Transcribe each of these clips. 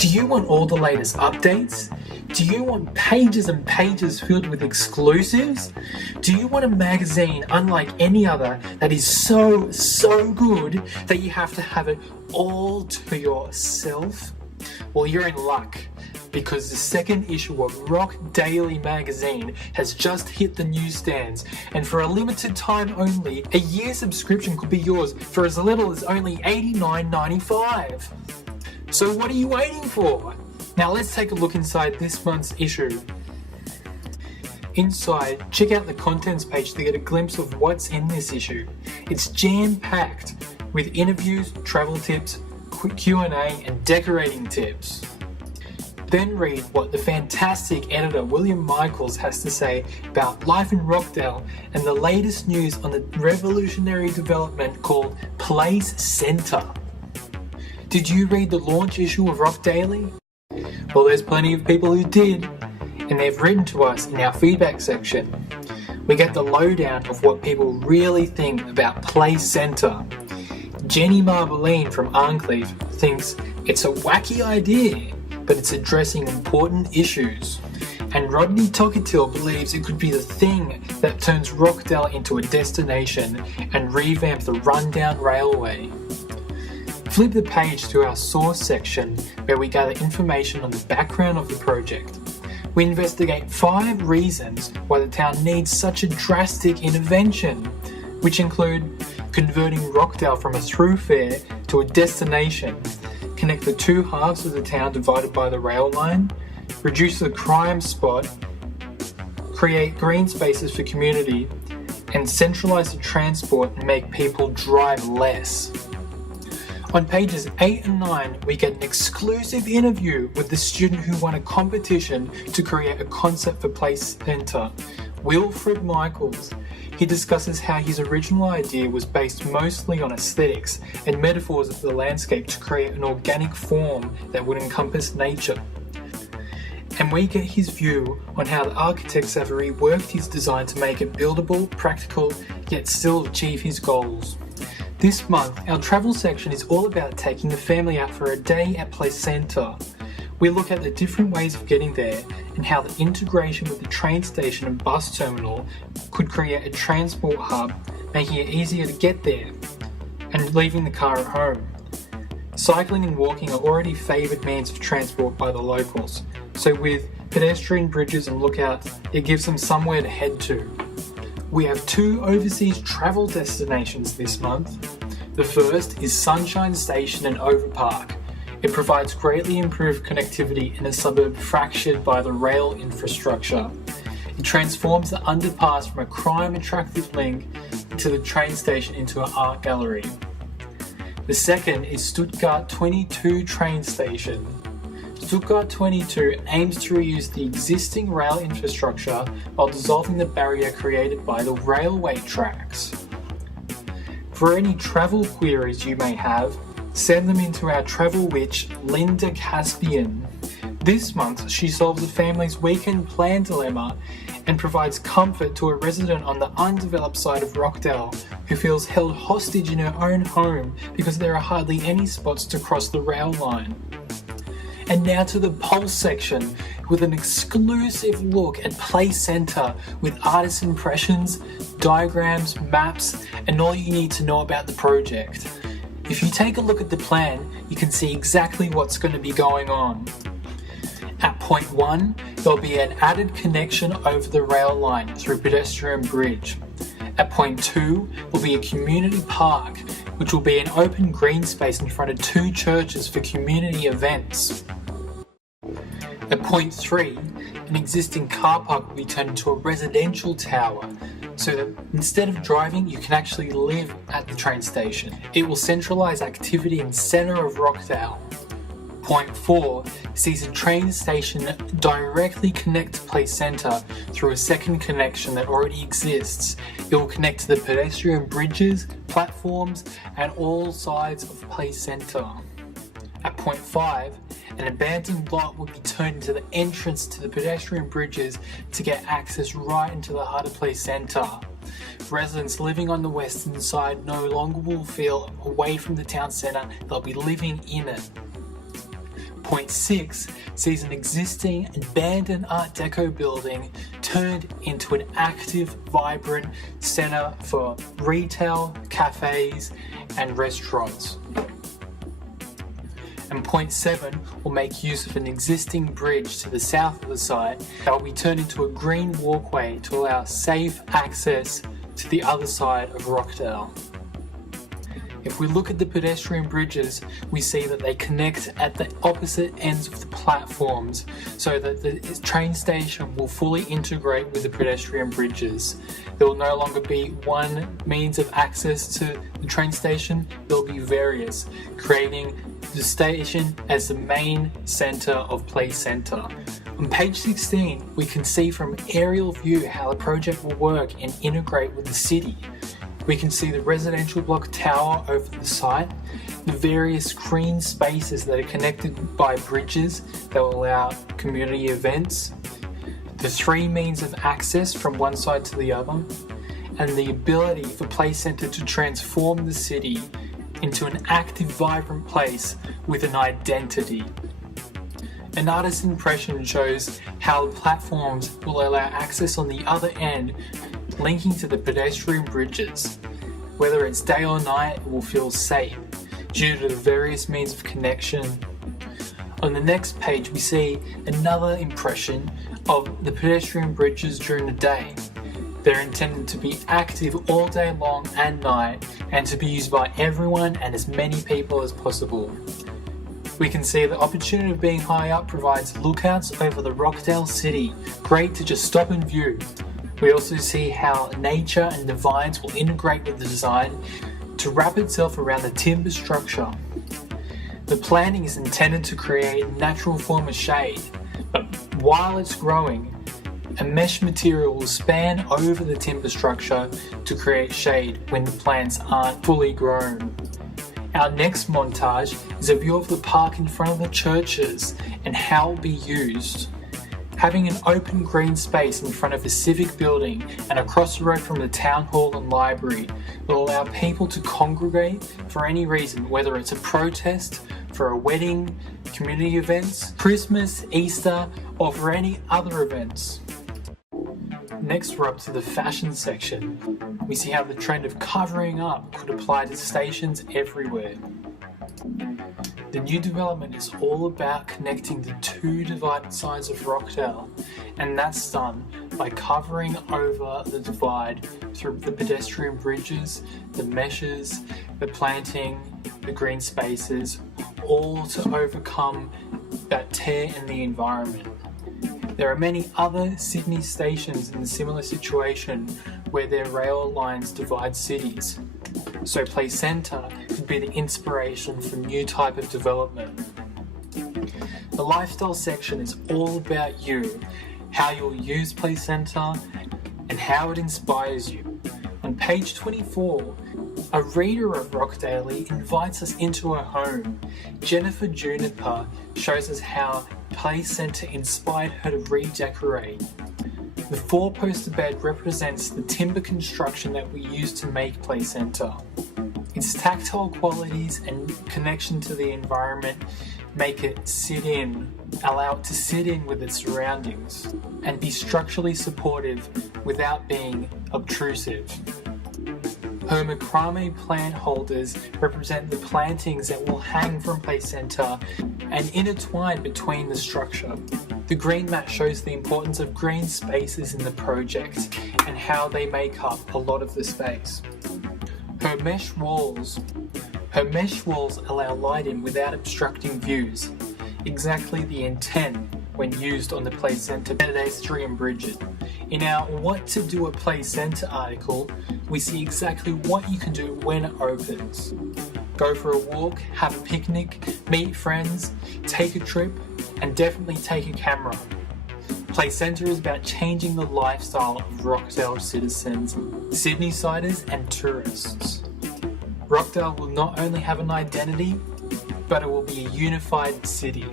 Do you want all the latest updates? Do you want pages and pages filled with exclusives? Do you want a magazine unlike any other that is so good that you have to have it all to yourself? Well, you're in luck, because the second issue of Rock Daily magazine has just hit the newsstands, and for a limited time only, a year subscription could be yours for as little as only $89.95. So what are you waiting for? Now let's take a look inside this month's issue. Inside, check out the contents page to get a glimpse of what's in this issue. It's jam-packed with interviews, travel tips, quick Q&A and decorating tips. Then read what the fantastic editor William Michaels has to say about life in Rockdale and the latest news on the revolutionary development called Place Centre. Did you read the launch issue of Rock Daily? Well, there's plenty of people who did, and they've written to us in our feedback section. We get the lowdown of what people really think about Place Centre. Jenny Marbeline from Arncliffe thinks it's a wacky idea, but it's addressing important issues. And Rodney Tokatil believes it could be the thing that turns Rockdale into a destination and revamp the rundown railway. Flip the page to our source section where we gather information on the background of the project. We investigate 5 reasons why the town needs such a drastic intervention, which include converting Rockdale from a thoroughfare to a destination, connect the 2 halves of the town divided by the rail line, reduce the crime spot, create green spaces for community, and centralise the transport and make people drive less. On pages 8 and 9, we get an exclusive interview with the student who won a competition to create a concept for Place Centre, Wilfred Michaels. He discusses how his original idea was based mostly on aesthetics and metaphors of the landscape to create an organic form that would encompass nature. And we get his view on how the architects have reworked his design to make it buildable, practical, yet still achieve his goals. This month, our travel section is all about taking the family out for a day at Place Centre. We look at the different ways of getting there and how the integration with the train station and bus terminal could create a transport hub, making it easier to get there and leaving the car at home. Cycling and walking are already favoured means of transport by the locals, so with pedestrian bridges and lookouts, it gives them somewhere to head to. We have 2 overseas travel destinations this month. The first is Sunshine Station and Overpark. It provides greatly improved connectivity in a suburb fractured by the rail infrastructure. It transforms the underpass from a crime-attractive link to the train station into an art gallery. The second is Stuttgart 22 train station. Stuttgart 22 aims to reuse the existing rail infrastructure while dissolving the barrier created by the railway tracks. For any travel queries you may have, send them into our travel witch, Linda Caspian. This month, she solves a family's weekend plan dilemma and provides comfort to a resident on the undeveloped side of Rockdale who feels held hostage in her own home because there are hardly any spots to cross the rail line. And now to the Pulse section with an exclusive look at Place Centre with artist impressions, diagrams, maps, and all you need to know about the project. If you take a look at the plan, you can see exactly what's going to be going on. At point 1, there'll be an added connection over the rail line through pedestrian bridge. At point 2, will be a community park, which will be an open green space in front of 2 churches for community events. At point 3, an existing car park will be turned into a residential tower, so that instead of driving, you can actually live at the train station. It will centralise activity in the centre of Rockdale. Point 4 sees a train station directly connect to Place Centre through a second connection that already exists. It will connect to the pedestrian bridges, platforms, and all sides of Place Centre. At point 5, an abandoned lot will be turned into the entrance to the pedestrian bridges to get access right into the heart of Place Centre. Residents living on the western side no longer will feel away from the town centre, they'll be living in it. Point 6 sees an existing abandoned Art Deco building turned into an active, vibrant centre for retail, cafes and restaurants. And point 7 will make use of an existing bridge to the south of the site that will be turned into a green walkway to allow safe access to the other side of Rockdale. If we look at the pedestrian bridges, we see that they connect at the opposite ends of the platforms so that the train station will fully integrate with the pedestrian bridges. There will no longer be one means of access to the train station, there will be various, creating the station as the main centre of Play Centre. On page 16, we can see from aerial view how the project will work and integrate with the city. We can see the residential block tower over the site, the various green spaces that are connected by bridges that will allow community events, the 3 means of access from one side to the other, and the ability for Play Centre to transform the city into an active, vibrant place with an identity. An artist's impression shows how the platforms will allow access on the other end, linking to the pedestrian bridges. Whether it's day or night, it will feel safe due to the various means of connection. On the next page, we see another impression of the pedestrian bridges during the day. They're intended to be active all day long and night, and to be used by everyone and as many people as possible. We can see the opportunity of being high up provides lookouts over the Rockdale city, great to just stop and view. We also see how nature and the vines will integrate with the design to wrap itself around the timber structure. The planting is intended to create a natural form of shade, but while it's growing, a mesh material will span over the timber structure to create shade when the plants aren't fully grown. Our next montage is a view of the park in front of the churches and how it will be used. Having an open green space in front of the civic building and across the road from the town hall and library will allow people to congregate for any reason, whether it's a protest, for a wedding, community events, Christmas, Easter, or for any other events. Next, we're up to the fashion section. We see how the trend of covering up could apply to stations everywhere. The new development is all about connecting the 2 divided sides of Rockdale, and that's done by covering over the divide through the pedestrian bridges, the meshes, the planting, the green spaces, all to overcome that tear in the environment. There are many other Sydney stations in a similar situation where their rail lines divide cities. So Play Centre could be the inspiration for new type of development. The lifestyle section is all about you, how you'll use Play Centre and how it inspires you. On page 24, a reader of Rockdale invites us into her home. Jennifer Juniper shows us how Play Centre inspired her to redecorate. The 4-poster bed represents the timber construction that we use to make Play Centre. Its tactile qualities and connection to the environment make it allow it to sit in with its surroundings and be structurally supportive without being obtrusive. Her macrame plant holders represent the plantings that will hang from Play Centre and intertwine between the structure. The green mat shows the importance of green spaces in the project and how they make up a lot of the space. Her mesh walls allow light in without obstructing views, exactly the intent when used on the Play Centre pedestrian bridges. In our What to Do at Play Centre article, we see exactly what you can do when it opens. Go for a walk, have a picnic, meet friends, take a trip, and definitely take a camera. Play Centre is about changing the lifestyle of Rockdale citizens, Sydney-siders and tourists. Rockdale will not only have an identity, but it will be a unified city.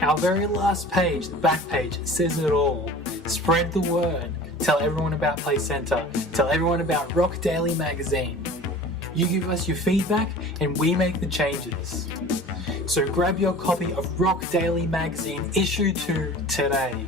Our very last page, the back page, says it all. Spread the word. Tell everyone about Play Centre. Tell everyone about Rockdale magazine. You give us your feedback and we make the changes. So grab your copy of Rock Daily Magazine Issue 2 today.